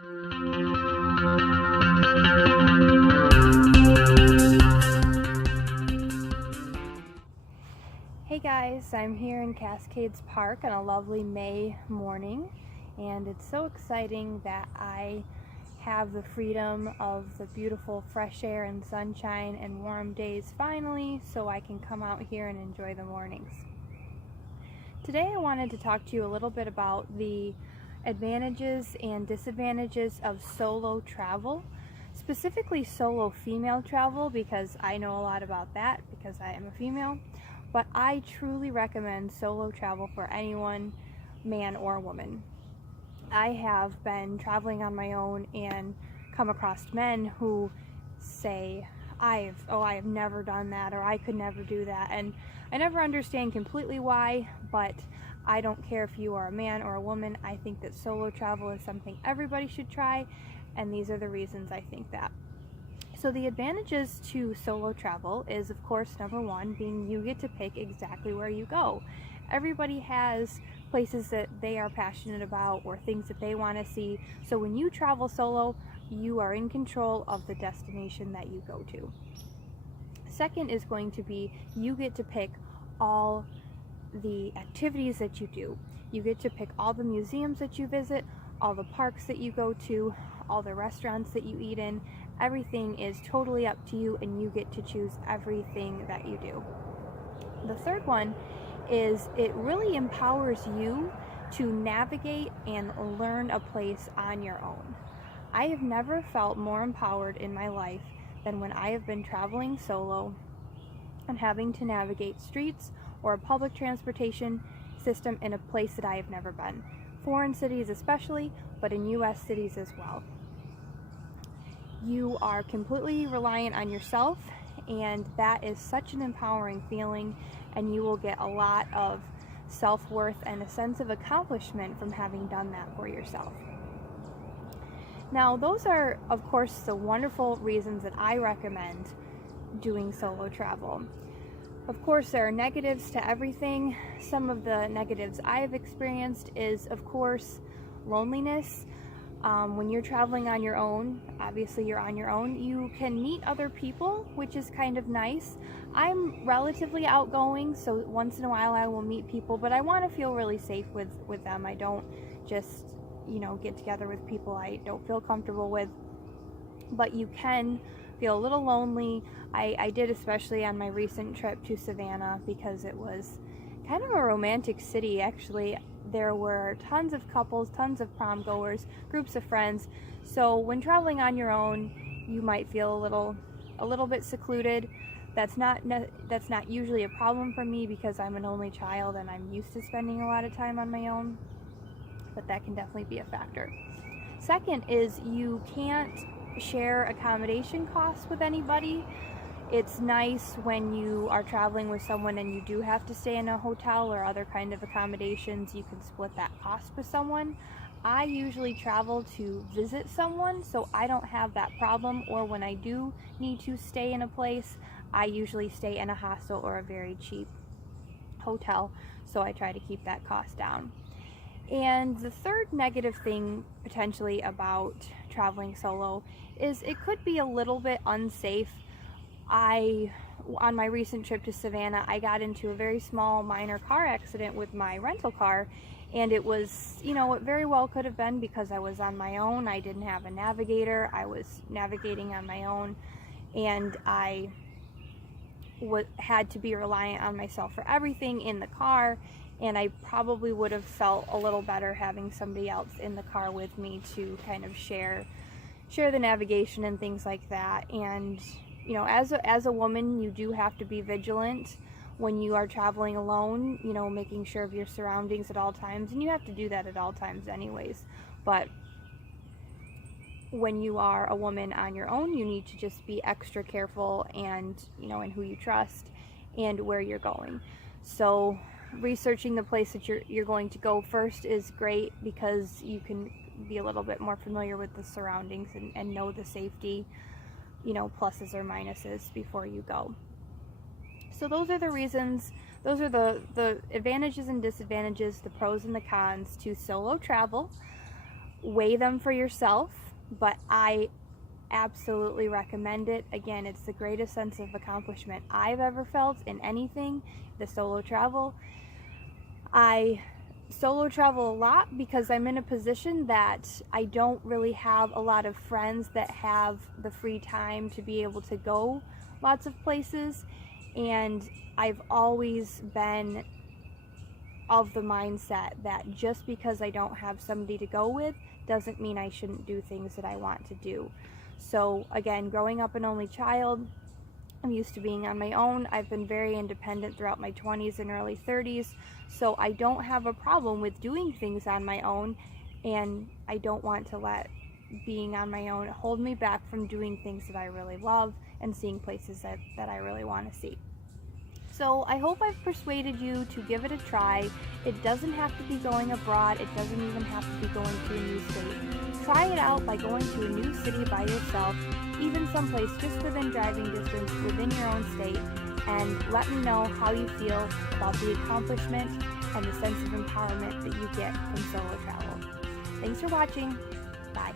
Hey guys, I'm here in Cascades Park on a lovely May morning, and it's so exciting that I have the freedom of the beautiful fresh air and sunshine and warm days finally, so I can come out here and enjoy the mornings. Today I wanted to talk to you a little bit about the advantages and disadvantages of solo travel, specifically solo female travel, because I know a lot about that because I am a female, but I truly recommend solo travel for anyone, man or woman. I have been traveling on my own and come across men who say, I have never done that, or I could never do that, and I never understand completely why, but I don't care if you are a man or a woman. I think that solo travel is something everybody should try, and these are the reasons I think that. So the advantages to solo travel is, of course, number one, being you get to pick exactly where you go. Everybody has places that they are passionate about or things that they want to see. So when you travel solo, you are in control of the destination that you go to. Second is going to be you get to pick all the activities that you do. You get to pick all the museums that you visit, all the parks that you go to, all the restaurants that you eat in. Everything is totally up to you, and you get to choose everything that you do. The third one is it really empowers you to navigate and learn a place on your own. I have never felt more empowered in my life than when I have been traveling solo and having to navigate streets or a public transportation system in a place that I have never been. Foreign cities especially, but in US cities as well. You are completely reliant on yourself, and that is such an empowering feeling, and you will get a lot of self-worth and a sense of accomplishment from having done that for yourself. Now, those are, of course, the wonderful reasons that I recommend doing solo travel. Of course, there are negatives to everything. Some of the negatives I have experienced is, of course, loneliness. When you're traveling on your own, obviously you're on your own, you can meet other people, which is kind of nice. I'm relatively outgoing, so once in a while I will meet people, but I want to feel really safe with them. I don't just, get together with people I don't feel comfortable with, but you can feel a little lonely. I did, especially on my recent trip to Savannah, because it was kind of a romantic city, actually. There were tons of couples, tons of prom goers, groups of friends. So when traveling on your own, you might feel a little bit secluded. That's not usually a problem for me because I'm an only child and I'm used to spending a lot of time on my own, but that can definitely be a factor. Second is you can't share accommodation costs with anybody. It's nice when you are traveling with someone and you do have to stay in a hotel or other kind of accommodations. You can split that cost with someone. I usually travel to visit someone, so I don't have that problem, or when I do need to stay in a place, I usually stay in a hostel or a very cheap hotel, so I try to keep that cost down. And the third negative thing potentially about traveling solo is it could be a little bit unsafe. On my recent trip to Savannah, I got into a very small minor car accident with my rental car, and it was, it very well could have been because I was on my own. I didn't have a navigator. I was navigating on my own, and I had to be reliant on myself for everything in the car, and I probably would have felt a little better having somebody else in the car with me to kind of share the navigation and things like that. And as a woman, you do have to be vigilant when you are traveling alone, making sure of your surroundings at all times, and you have to do that at all times anyways. But when you are a woman on your own, you need to just be extra careful and, and who you trust and where you're going. So researching the place that you're going to go first is great because you can be a little bit more familiar with the surroundings and know the safety, pluses or minuses before you go. So those are the reasons, those are the advantages and disadvantages, the pros and the cons to solo travel. weigh them for yourself, but I absolutely recommend it. Again, it's the greatest sense of accomplishment I've ever felt in anything, the solo travel. I solo travel a lot because I'm in a position that I don't really have a lot of friends that have the free time to be able to go lots of places, and I've always been of the mindset that just because I don't have somebody to go with doesn't mean I shouldn't do things that I want to do. So again, growing up an only child, I'm used to being on my own. I've been very independent throughout my 20s and early 30s, so I don't have a problem with doing things on my own, and I don't want to let being on my own hold me back from doing things that I really love and seeing places that I really want to see. So I hope I've persuaded you to give it a try. It doesn't have to be going abroad. It doesn't even have to be going to a new state. Try it out by going to a new city by yourself, even someplace just within driving distance within your own state, and let me know how you feel about the accomplishment and the sense of empowerment that you get from solo travel. Thanks for watching. Bye.